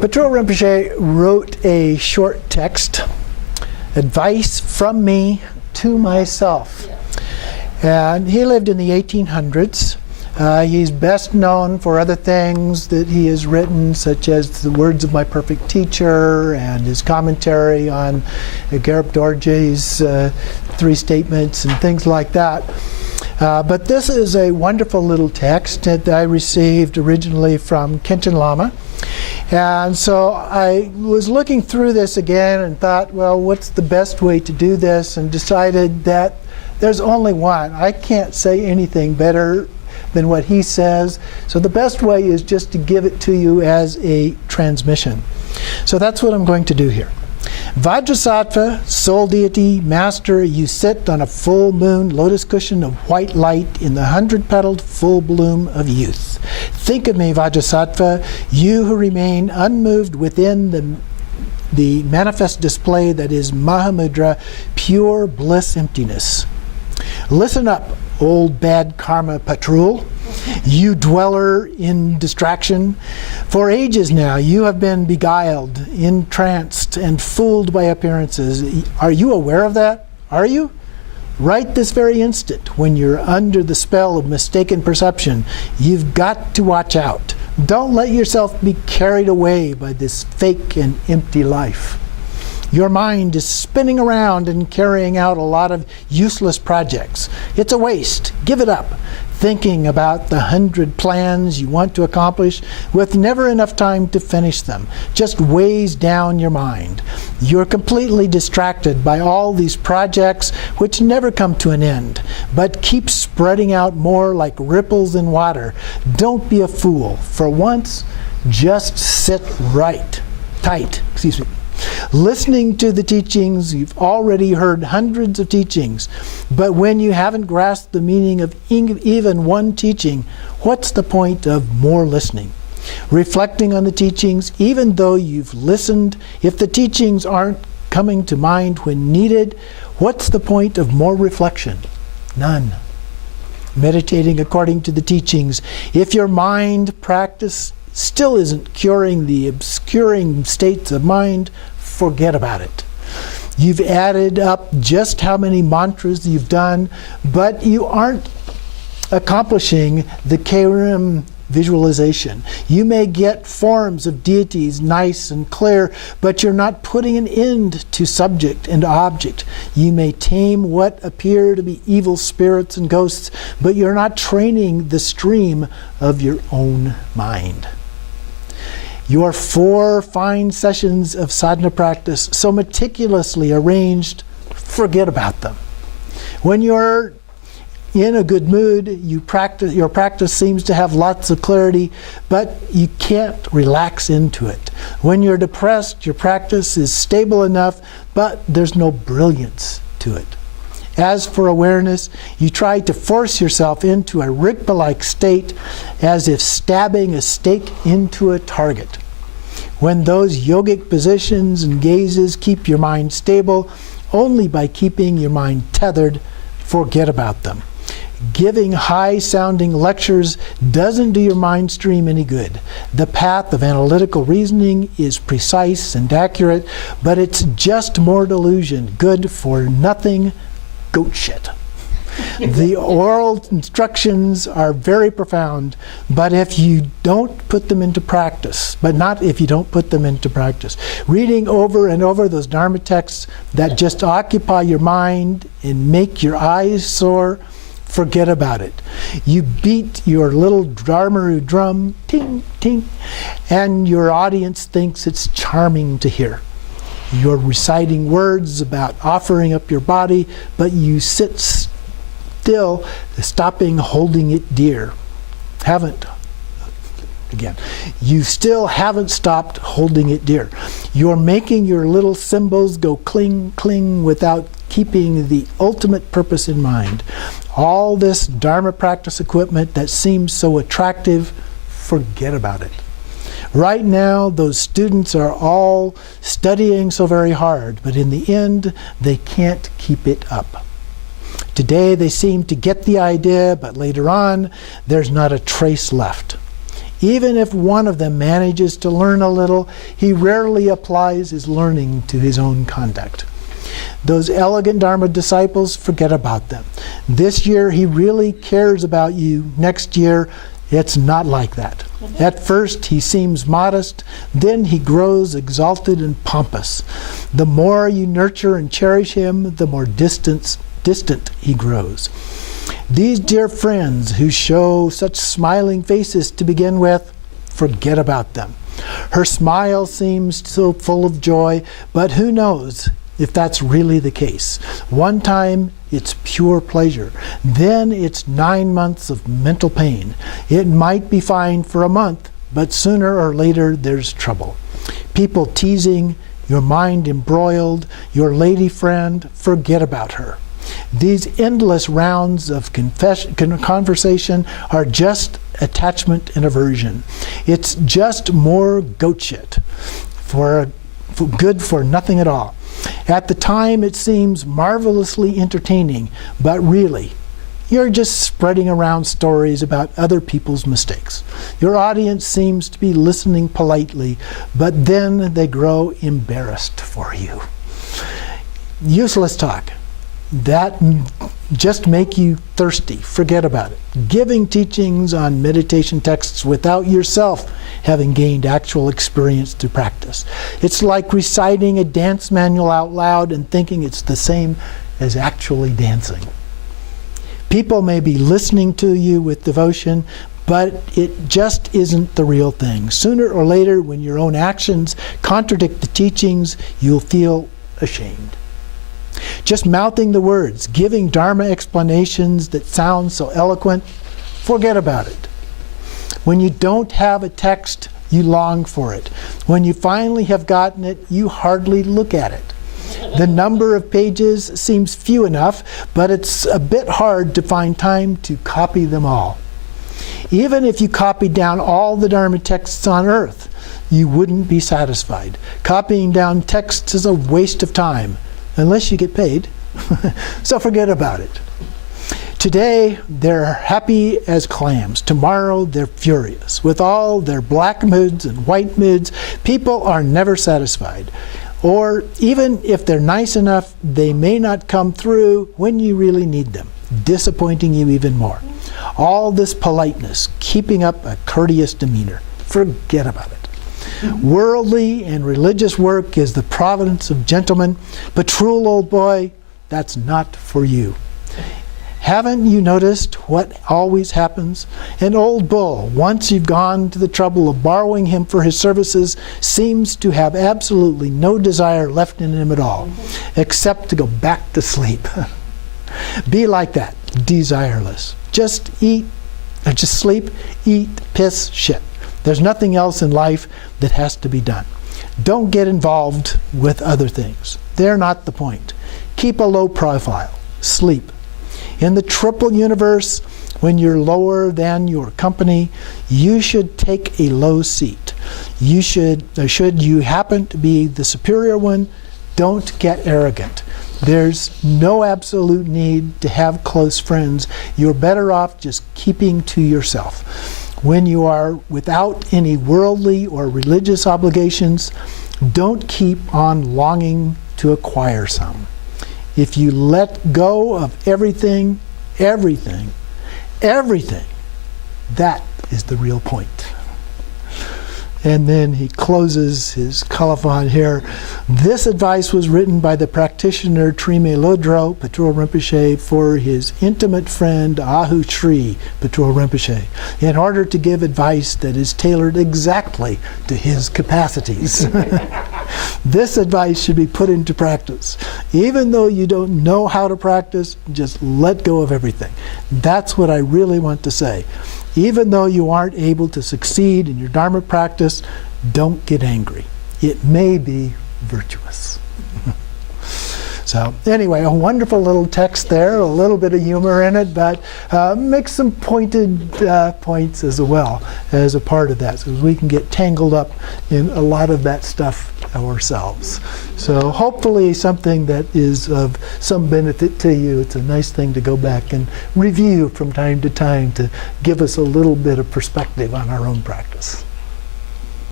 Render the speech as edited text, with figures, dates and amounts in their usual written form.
Patrul Rinpoche wrote a short text, Advice from Me to Myself. And he lived in the 1800s. He's best known for other things that he has written, such as The Words of My Perfect Teacher and his commentary on Garib Dorje's Three Statements and things like that. But this is a wonderful little text that I received originally from Khenchen Lama. And so I was looking through this again and thought, well, what's the best way to do this? And decided that there's only one. I can't say anything better than what he says. So the best way is just to give it to you as a transmission. So that's what I'm going to do here. Vajrasattva, soul deity, master, you sit on a full moon lotus cushion of white light in the 100-petaled full bloom of youth. Think of me, Vajrasattva, you who remain unmoved within the manifest display that is Mahamudra, pure bliss emptiness. Listen up, old bad karma patrul, you dweller in distraction. For ages now you have been beguiled, entranced, and fooled by appearances. Are you aware of that? Are you? Right this very instant, when you're under the spell of mistaken perception, you've got to watch out. Don't let yourself be carried away by this fake and empty life. Your mind is spinning around and carrying out a lot of useless projects. It's a waste. Give it up. Thinking about the 100 plans you want to accomplish with never enough time to finish them just weighs down your mind. You're completely distracted by all these projects which never come to an end, but keep spreading out more like ripples in water. Don't be a fool. For once, just sit tight. Listening to the teachings, you've already heard hundreds of teachings, but when you haven't grasped the meaning of even one teaching, what's the point of more listening? Reflecting on the teachings, even though you've listened, if the teachings aren't coming to mind when needed, what's the point of more reflection? None. Meditating according to the teachings, if your mind practice still isn't curing the obscuring states of mind, forget about it. You've added up just how many mantras you've done, but you aren't accomplishing the Kairim visualization. You may get forms of deities nice and clear, but you're not putting an end to subject and object. You may tame what appear to be evil spirits and ghosts, but you're not training the stream of your own mind. Your 4 fine sessions of sadhana practice, so meticulously arranged, forget about them. When you're in a good mood, your practice seems to have lots of clarity, but you can't relax into it. When you're depressed, your practice is stable enough, but there's no brilliance to it. As for awareness, you try to force yourself into a Rigpa-like state as if stabbing a stake into a target. When those yogic positions and gazes keep your mind stable, only by keeping your mind tethered, forget about them. Giving high-sounding lectures doesn't do your mind stream any good. The path of analytical reasoning is precise and accurate, but it's just more delusion, good for nothing, goat shit. The oral instructions are very profound, but if you don't put them into practice, reading over and over those Dharma texts that just occupy your mind and make your eyes sore, forget about it. You beat your little Dharma drum, ting, ting, and your audience thinks it's charming to hear. You're reciting words about offering up your body, but you sit still, stopping holding it dear. You still haven't stopped holding it dear. You're making your little symbols go cling, cling without keeping the ultimate purpose in mind. All this Dharma practice equipment that seems so attractive, forget about it. Right now, those students are all studying so very hard, but in the end, they can't keep it up. Today, they seem to get the idea, but later on, there's not a trace left. Even if one of them manages to learn a little, he rarely applies his learning to his own conduct. Those elegant Dharma disciples, forget about them. This year he really cares about you. Next year, it's not like that. At first he seems modest, then he grows exalted and pompous. The more you nurture and cherish him, the more distant he grows. These dear friends who show such smiling faces to begin with, forget about them. Her smile seems so full of joy, but who knows if that's really the case. One time it's pure pleasure, then it's 9 months of mental pain. It might be fine for a month, but sooner or later there's trouble. People teasing, your mind embroiled, your lady friend, forget about her. These endless rounds of conversation are just attachment and aversion. It's just more goat shit, for good for nothing at all. At the time it seems marvelously entertaining, but really, you're just spreading around stories about other people's mistakes. Your audience seems to be listening politely, but then they grow embarrassed for you. Useless talk. That just make you thirsty. Forget about it. Giving teachings on meditation texts without yourself having gained actual experience through practice. It's like reciting a dance manual out loud and thinking it's the same as actually dancing. People may be listening to you with devotion, but it just isn't the real thing. Sooner or later, when your own actions contradict the teachings, you'll feel ashamed. Just mouthing the words, giving Dharma explanations that sound so eloquent, forget about it. When you don't have a text, you long for it. When you finally have gotten it, you hardly look at it. The number of pages seems few enough, but it's a bit hard to find time to copy them all. Even if you copied down all the Dharma texts on earth, you wouldn't be satisfied. Copying down texts is a waste of time, unless you get paid. So forget about it. Today, they're happy as clams. Tomorrow, they're furious. With all their black moods and white moods, people are never satisfied. Or even if they're nice enough, they may not come through when you really need them, disappointing you even more. All this politeness, keeping up a courteous demeanor, forget about it. Worldly and religious work is the province of gentlemen. Patrul, old boy, that's not for you. Haven't you noticed what always happens? An old bull, once you've gone to the trouble of borrowing him for his services, seems to have absolutely no desire left in him at all, except to go back to sleep. Be like that, desireless. Just sleep, eat, piss, shit. There's nothing else in life that has to be done. Don't get involved with other things. They're not the point. Keep a low profile. Sleep. In the triple universe, when you're lower than your company, you should take a low seat. Should you happen to be the superior one, don't get arrogant. There's no absolute need to have close friends. You're better off just keeping to yourself. When you are without any worldly or religious obligations, don't keep on longing to acquire some. If you let go of everything, that is the real point. And then he closes his colophon here. This advice was written by the practitioner Trime Lodro, Patrul Rinpoche, for his intimate friend Ahu Sri, Patrul Rinpoche, in order to give advice that is tailored exactly to his capacities. This advice should be put into practice. Even though you don't know how to practice, just let go of everything. That's what I really want to say. Even though you aren't able to succeed in your Dharma practice, don't get angry. It may be virtuous. So anyway, a wonderful little text there, a little bit of humor in it, but make some pointed points as well as a part of that, so we can get tangled up in a lot of that stuff ourselves. So hopefully something that is of some benefit to you. It's a nice thing to go back and review from time to time to give us a little bit of perspective on our own practice.